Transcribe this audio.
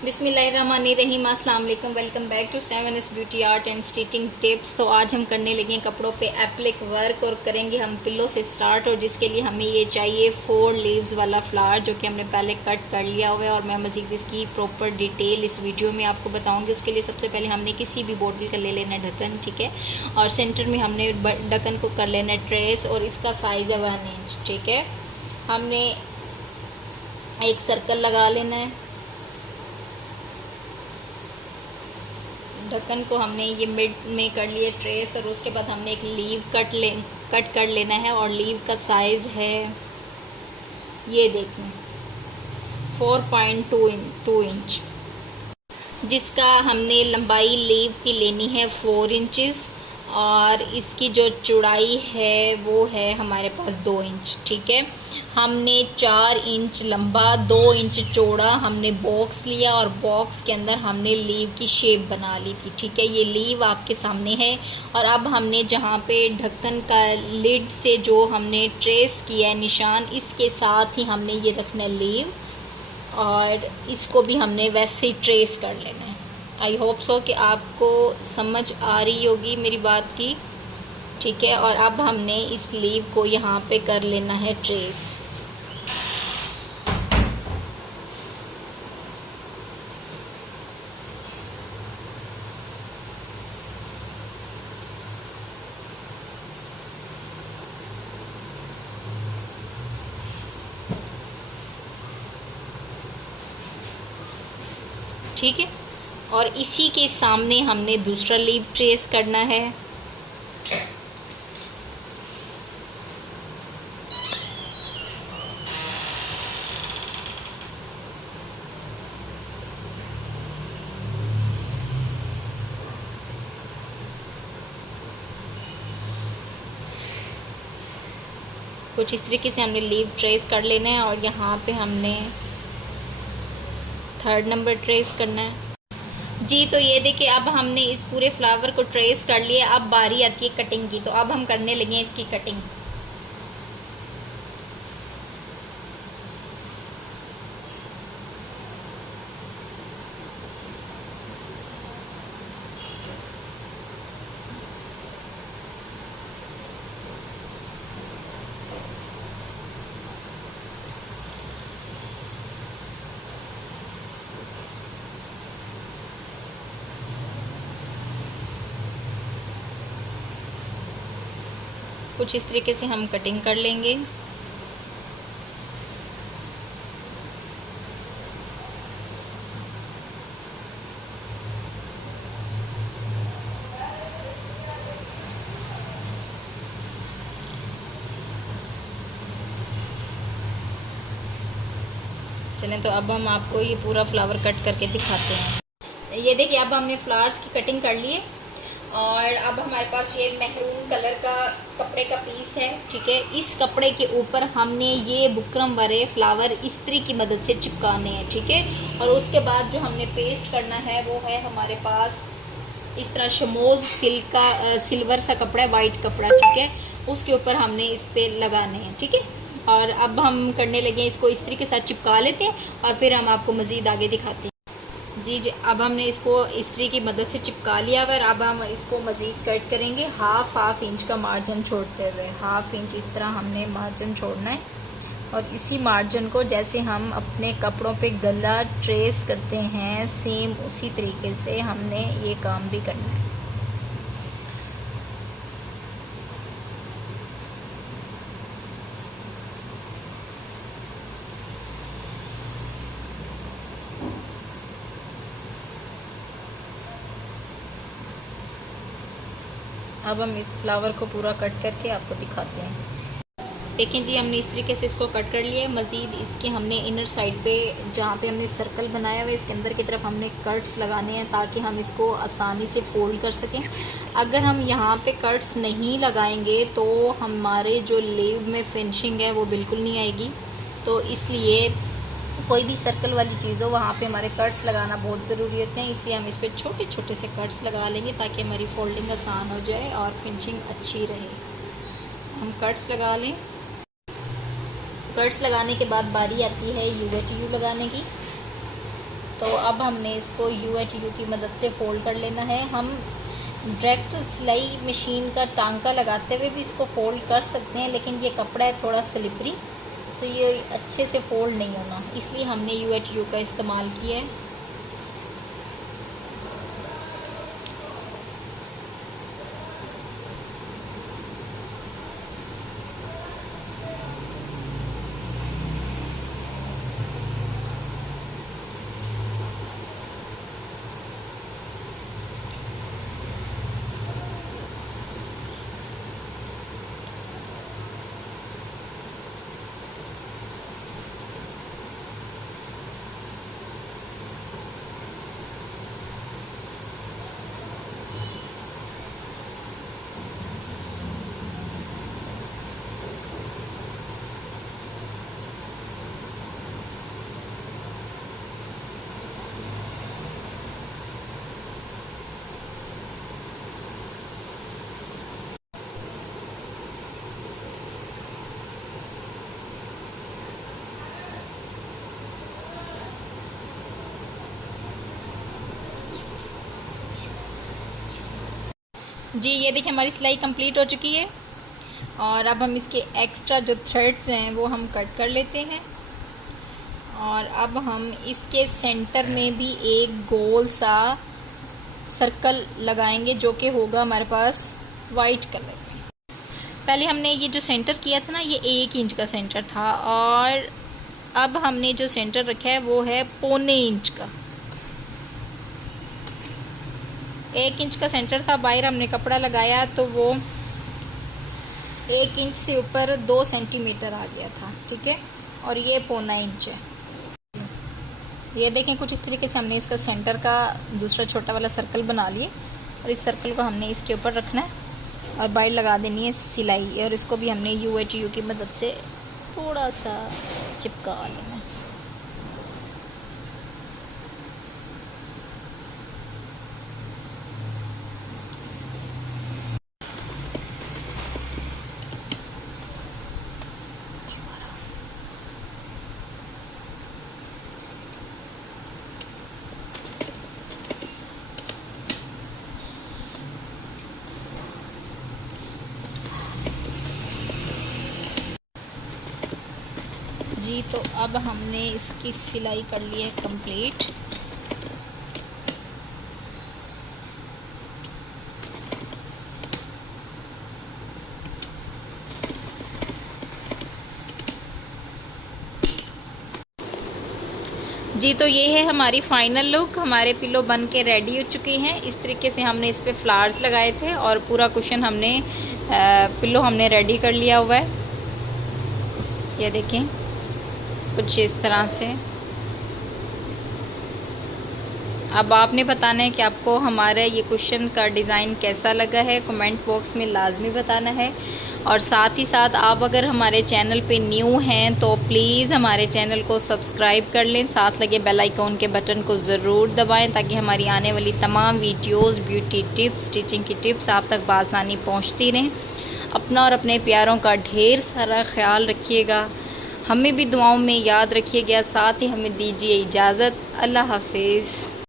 बिस्मिल्लाहिर्रहमानिर्रहीम, अस्सलाम वालेकुम। Welcome back to 7S beauty art and stitching tips. तो आज हम करने लगे हैं कपड़ों पे एप्लिक वर्क और करेंगे हम पिल्लो से स्टार्ट। और जिसके लिए हमें ये चाहिए 4 लीव्स वाला फ्लावर, जो कि हमने पहले कट कर लिया हुआ है और मैं मज़ीद इसकी प्रॉपर डिटेल इस वीडियो में आपको बताऊँगी। उसके लिए सबसे पहले हमने किसी भी बोतल का ले लेना है ढक्कन, ठीक है। और सेंटर में हमने ढक्कन को कर लेना है ट्रेस और इसका साइज़ है 1 इंच, ठीक है। हमने एक सर्कल लगा लेना है। ढक्कन को हमने ये मिड में कर लिए ट्रेस और उसके बाद हमने एक लीव कट कर लेना है। और लीव का साइज़ है, ये देखें, 4.2 इंच, जिसका हमने लंबाई लीव की लेनी है 4 इंचज़ और इसकी जो चौड़ाई है वो है हमारे पास 2 इंच, ठीक है। हमने 4 इंच लंबा 2 इंच चौड़ा हमने बॉक्स लिया और बॉक्स के अंदर हमने लीव की शेप बना ली थी, ठीक है। ये लीव आपके सामने है। और अब हमने जहाँ पे ढक्कन का लिड से जो हमने ट्रेस किया है निशान, इसके साथ ही हमने ये रखना है लीव और इसको भी हमने वैसे ही ट्रेस कर लेना है। आई होप सो कि आपको समझ आ रही होगी मेरी बात की, ठीक है। और अब हमने इस लीव को यहाँ पे कर लेना है ट्रेस। ठीक है। और इसी के सामने हमने दूसरा लीव ट्रेस करना है। कुछ इस तरीके से हमने लीव ट्रेस कर लेना है और यहाँ पे हमने 3rd नंबर ट्रेस करना है जी। तो ये देखिए, अब हमने इस पूरे फ्लावर को ट्रेस कर लिया। अब बारी आती है कटिंग की, तो अब हम करने लगे हैं इसकी कटिंग। कुछ इस तरीके से हम कटिंग कर लेंगे। चलें, तो अब हम आपको ये पूरा फ्लावर कट करके दिखाते हैं। ये देखिए, अब हमने फ्लावर्स की कटिंग कर ली है और अब हमारे पास ये मेहरून कलर का कपड़े का पीस है, ठीक है। इस कपड़े के ऊपर हमने ये बुकरम वाले फ्लावर इस्त्री की मदद से चिपकाने हैं, ठीक है। और उसके बाद जो हमने पेस्ट करना है वो है हमारे पास इस तरह शमोज सिल्क का सिल्वर सा कपड़ा है, वाइट कपड़ा, ठीक है। उसके ऊपर हमने इस पर लगाने हैं, ठीक है। और अब हम करने लगे इसको इस्त्री के साथ चिपका लेते हैं और फिर हम आपको मज़ीद आगे दिखाते हैं। जी, अब हमने इसको इस्त्री की मदद से चिपका लिया हुआ है। अब हम इसको मज़ीद कट करेंगे हाफ इंच का मार्जिन छोड़ते हुए। हाफ इंच इस तरह हमने मार्जिन छोड़ना है और इसी मार्जिन को जैसे हम अपने कपड़ों पे गला ट्रेस करते हैं, सेम उसी तरीके से हमने ये काम भी करना है। अब हम इस फ्लावर को पूरा कट करके आपको दिखाते हैं। देखें जी, हमने इस तरीके से इसको कट कर लिया है। मज़ीद इसके हमने इनर साइड पे जहाँ पे हमने सर्कल बनाया हुआ है, इसके अंदर की तरफ हमने कट्स लगाने हैं ताकि हम इसको आसानी से फोल्ड कर सकें। अगर हम यहाँ पे कट्स नहीं लगाएंगे तो हमारे जो लीव में फिनिशिंग है वो बिल्कुल नहीं आएगी। तो इसलिए कोई भी सर्कल वाली चीज़ हो वहाँ पे हमारे कट्स लगाना बहुत ज़रूरी होते हैं। इसलिए हम इस पर छोटे छोटे से कट्स लगा लेंगे ताकि हमारी फोल्डिंग आसान हो जाए और फिनिशिंग अच्छी रहे। हम कट्स लगा लें। कट्स लगाने के बाद बारी आती है यू लगाने की। तो अब हमने इसको U की मदद से फ़ोल्ड कर लेना है। हम डायरेक्ट सिलाई मशीन का टांका लगाते हुए भी इसको फ़ोल्ड कर सकते हैं, लेकिन ये कपड़ा है थोड़ा स्लिपरी, तो ये अच्छे से फ़ोल्ड नहीं होना, इसलिए हमने U का इस्तेमाल किया है। जी ये देखिए हमारी सिलाई कंप्लीट हो चुकी है, और अब हम इसके एक्स्ट्रा जो थ्रेड्स हैं वो हम कट कर लेते हैं। और अब हम इसके सेंटर में भी एक गोल सा सर्कल लगाएंगे, जो कि होगा हमारे पास वाइट कलर में। पहले हमने ये जो सेंटर किया था ना, ये 1 इंच का सेंटर था, और अब हमने जो सेंटर रखा है वो है 1.25 इंच का। 1 इंच का सेंटर था, बाहर हमने कपड़ा लगाया तो वो 1 इंच से ऊपर 2 सेंटीमीटर आ गया था, ठीक है। और ये 1.25 इंच है। ये देखें कुछ इस तरीके से हमने इसका सेंटर का दूसरा छोटा वाला सर्कल बना लिए, और इस सर्कल को हमने इसके ऊपर रखना है और बाहर लगा देनी है सिलाई, और इसको भी हमने U की मदद से थोड़ा सा चिपका लेना है। जी तो अब हमने इसकी सिलाई कर ली है कंप्लीट। जी तो ये है हमारी फाइनल लुक। हमारे पिलो बन के रेडी हो चुके हैं। इस तरीके से हमने इस पे फ्लावर्स लगाए थे और पूरा कुशन हमने पिलो हमने रेडी कर लिया हुआ है। ये देखें कुछ इस तरह से। अब आपने बताना है कि आपको हमारा ये कुशन का डिज़ाइन कैसा लगा है, कमेंट बॉक्स में लाजमी बताना है। और साथ ही साथ आप अगर हमारे चैनल पे न्यू हैं तो प्लीज़ हमारे चैनल को सब्सक्राइब कर लें, साथ लगे बेल आइकॉन के बटन को ज़रूर दबाएं ताकि हमारी आने वाली तमाम वीडियोस, ब्यूटी टिप्स, स्टिचिंग की टिप्स आप तक बआसानी पहुंचती रहें। अपना और अपने प्यारों का ढेर सारा ख्याल रखिएगा, हमें भी दुआओं में याद रखिएगा। साथ ही हमें दीजिए इजाज़त। अल्लाह हाफिज़।